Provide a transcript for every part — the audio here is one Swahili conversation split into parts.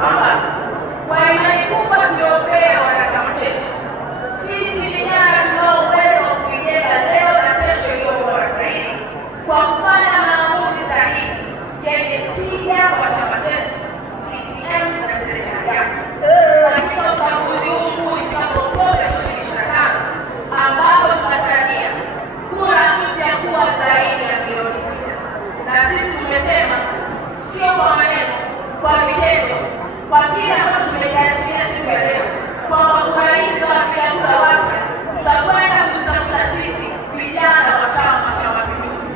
kwamba kwa imani kubwa tuliopewa na chama chetu, sisi vijana tunao uwezo wa kuijenga leo na kesho iliyo bora zaidi kwa kufanya maamuzi sahihi yenye tija kwa chama chetu CCM na serikali yake. Katika uchaguzi huu mkuu ifikapo Oktoba 2025 ambapo tunatarajia kura mpya kuwa zaidi ya milioni 6, na sisi tumesema sio kwa maneno, kwa vitendo, kwa kile ambacho tumekiashiria siku ya leo, kwamba kura hizi za wapiga kura wapya tutakwenda kuzitafuta sisi vijana wa Chama cha Mapinduzi.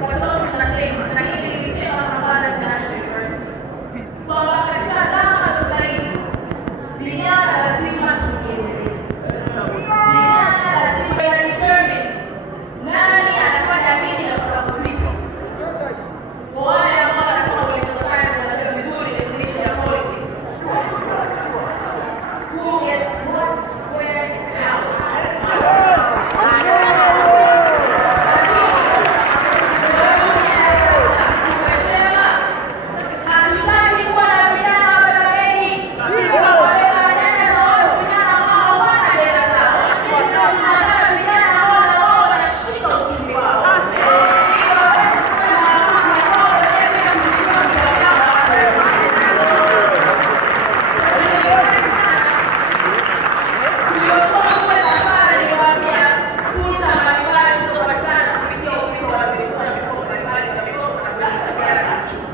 Kwa sababu tunasema, na hili nilisema Kampala International University, kwamba katika zama za sasa hivi vijana lazima tujiendeleze. Vijana lazima determine nani anafanya nini na kutapuzika. Kwa wale ambao wanasoma political science wanajua vizuri definition ya politics. Who gets what, where, and how. Hatutaki kuwa na vijana wapenda wengi. Wapenda ajenda za watu, vijana ambao hawana ajenda zao. Tunataka vijana ambao na wao wanashika uchumi wao. Ili waweze kufanya maamuzi ya kwao wenyewe bila kushika uchumi wao na watu wengine. Tuliokuwa kule Kampala niliwaambia fursa mbalimbali zilizopatikana kupitia ofisi ya waziri mkuu na mifumo mbalimbali za mikopo na kuanzisha biashara na uchumi.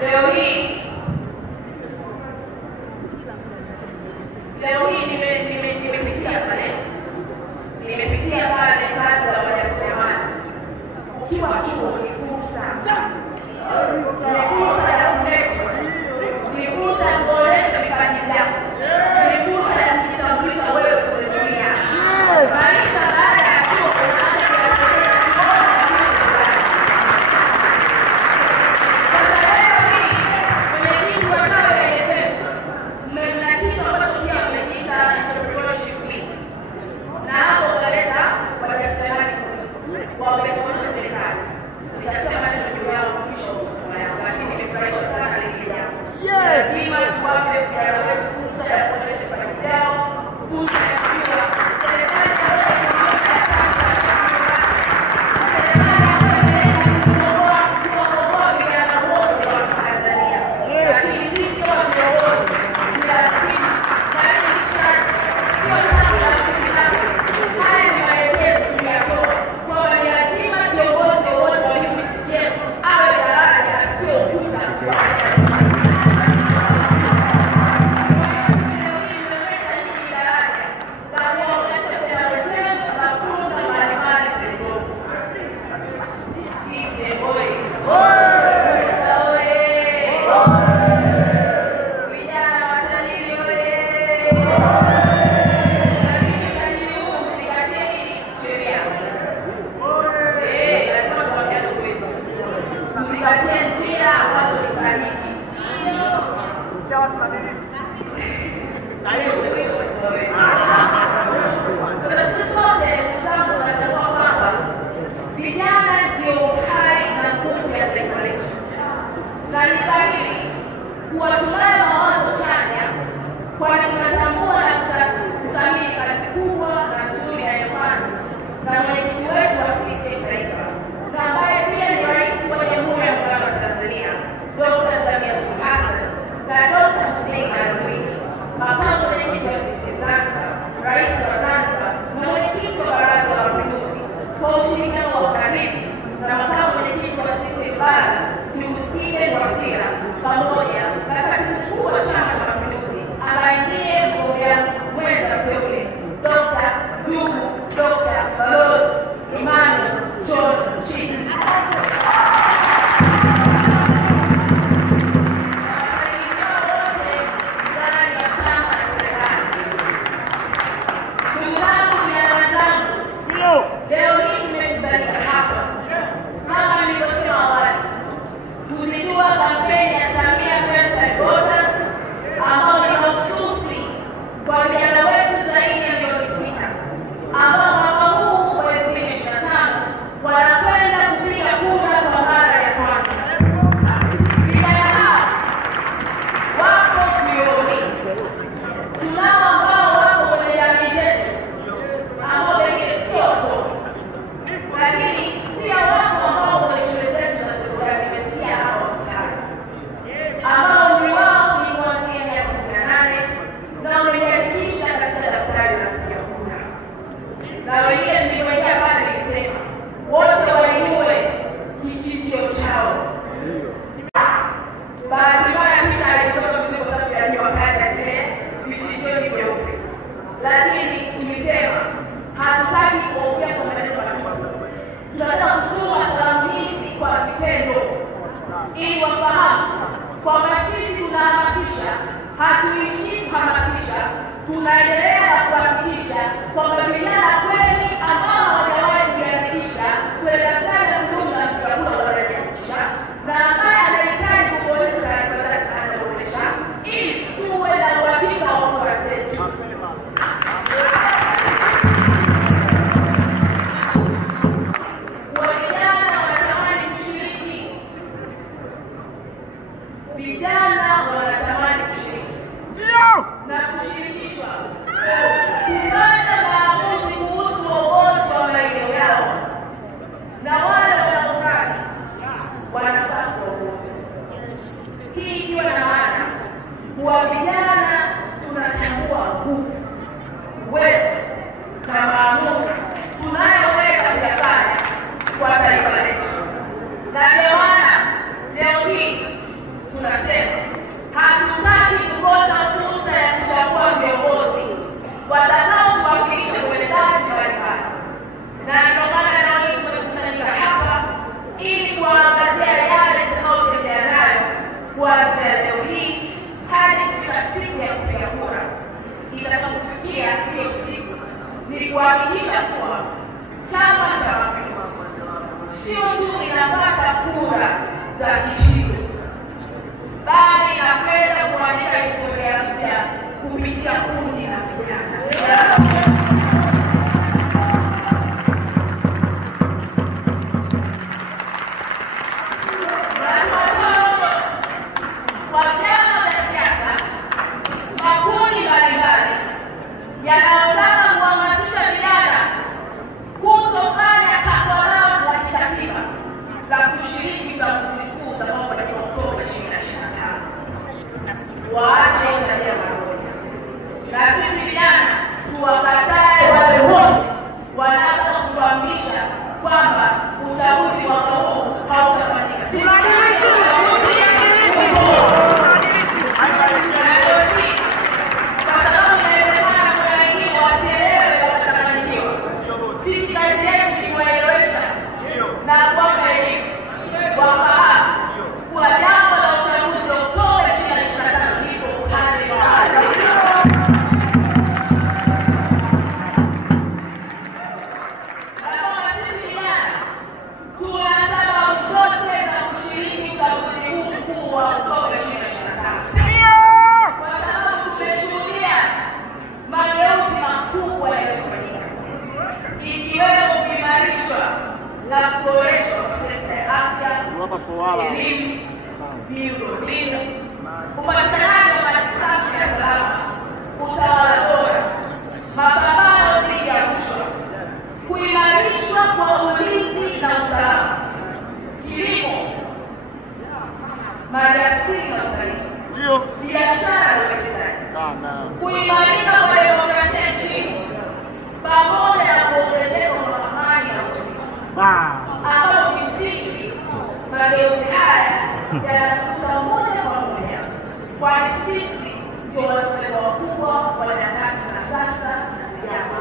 Leo hii nimepitia pale kazi za wajasiriamali. Ukiwa chuo ni fursa ya kunetwork, ni fursa ya kuonesha vipaji vyako, ni fursa ya kujitambulisha wewe kwenye dunia. Maisha baada ya chuo unaanza kuyatekeleza kimoja na fursa zake. Sasa leo hii mwenyekiti wa tawi ya AFM mna kitu ambacho pia mmekiita entrepreneurship week, na hapo utaleta wajasiriamali wametosha zile kazi. Nitasema neno juu yao mwisho yangu, lakini nimefurahishwa sana lile jambo. Lazima tuwape vijana wetu fursa ya kuonesha vipaji vyao, fursa ya kujua serikali kuwakomboa vijana wote wa Tanzania. Lakini sisi kama viongozi ni lazima, na hili ni sharti, sio jambo la kibinafsi. Haya ni maelekezo tuliyatoa kwamba ni lazima kiongozi wote wa UVCCM awe daraja na sio ukuta. Kuzingatia njia ambazo ni sahihi. Sisi sote mtango tunatambua kwamba vijana ndio uhai na nguvu ya taifa letu, na ni dhahiri kuwa tunayo mawazo chanya, kwani tunatambua na kuthamini kazi kubwa na nzuri inayofanywa na mwenyekiti wetu wa CCM Taifa, na ambaye pia ni Rais wa Jamhuri ya Muungano wa Tanzania Dr. Samia Suluhu Hassan na Dr. Hussein Ali Mwinyi, makamu mwenyekiti wa CCM Zanzibar, rais wa Zanzibar na mwenyekiti wa Baraza la Mapinduzi, kwa ushirikiano wa karibu na makamu mwenyekiti wa CCM Bara ndugu Stephen Wasira pamoja na katibu mkuu wa chama tunaendelea kuhakikisha kwamba vijana kweli ambao hawajawahi kujiandikisha kwenye daftari la kudumu la kupiga kura wanajiandikisha, na ambaye anahitaji kuboresha taarifa zake anaboresha, ili tuwe na uhakika wa kura zetu. Vijana wanatamani kushiriki na kushirikishwa kufanya maamuzi kuhusu uongozi wa maeneo yao, na wale wanaotaka wanafaa kuongoza. Hii ikiwa na maana kuwa vijana tunatambua nguvu, uwezo na maamuzi tunayoweza kuyafanya kwa taifa letu, na ndio maana leo hii tunasema hatutaki kukosa fursa ya kuchagua viongozi watakaotuwakilisha kwenye ngazi mbalimbali, na ndio maana leo hii tumekusanyika hapa ili kuangazia yale tunayotembea nayo kuanzia leo hii hadi kufika siku ya kupiga kura. Itakapofikia hiyo siku, ni kuhakikisha kuwa Chama cha Mapinduzi sio tu inapata kura za kishindo, bali inakwenda kuandika historia mpya kupitia kundi la vijana. Kwa vyama vya siasa, makundi mbalimbali yanayotaka kuhamasisha vijana kutofanya takwa lao la kikatiba la kushiriki uchaguzi mkuu utakaofanyika Oktoba 2025, waache tabia mamoja, na sisi vijana tuwakatae wale wote wanataka kutuambisha kwamba uchaguzi mwaka huu hautafanyika. Kwa sababu inawezekana kuna wengine wasielewe watachanganyikiwa. Sisi kazi yetu ni kuwaelewesha na kuwapa elimu, wafahamu kuwa jambo la uchaguzi Oktoba 2025 lipo hali mahali. Sisi vijana tuna sababu zote za kushiriki uchaguzi huu mkuu wa Oktoba 2025, kwa sababu tumeshuhudia mageuzi makubwa yaliyofanyika, ikiwemo kuimarishwa na kuboreshwa kwa sekta ya afya, elimu, miundombinu, upatikanaji wa maji safi na salama, utawala bora, mapambano dhidi ya rushwa, kuimarishwa kwa ulinzi na usalama, kilimo, maliasili na utalii, biashara na uwekezaji, kuimarika kwa demokrasia nchini, pamoja na kuongezeka kwa amani na utulivu, ambapo kimsingi mageuzi haya yanatukusa moja kwa moja, kwani sisi ndio wazalendo wakubwa wa nyakati za sasa na zijazo.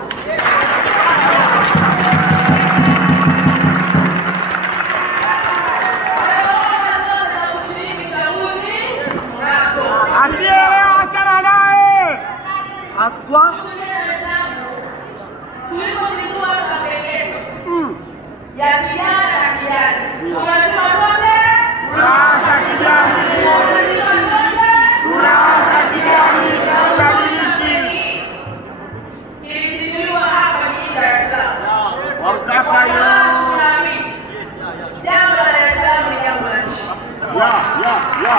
Asielewa achana naye. Aswa. Tulipozindua kampeni ya vijana na kijani, tunasema sote Tunawasha kijani. Tunawasha kijani. ilizinduliwa hapa jijini Dar es Salaam. Wakapa yo. Tunaamini jambo la Dar es Salaam ni jambo la nchi. Ya.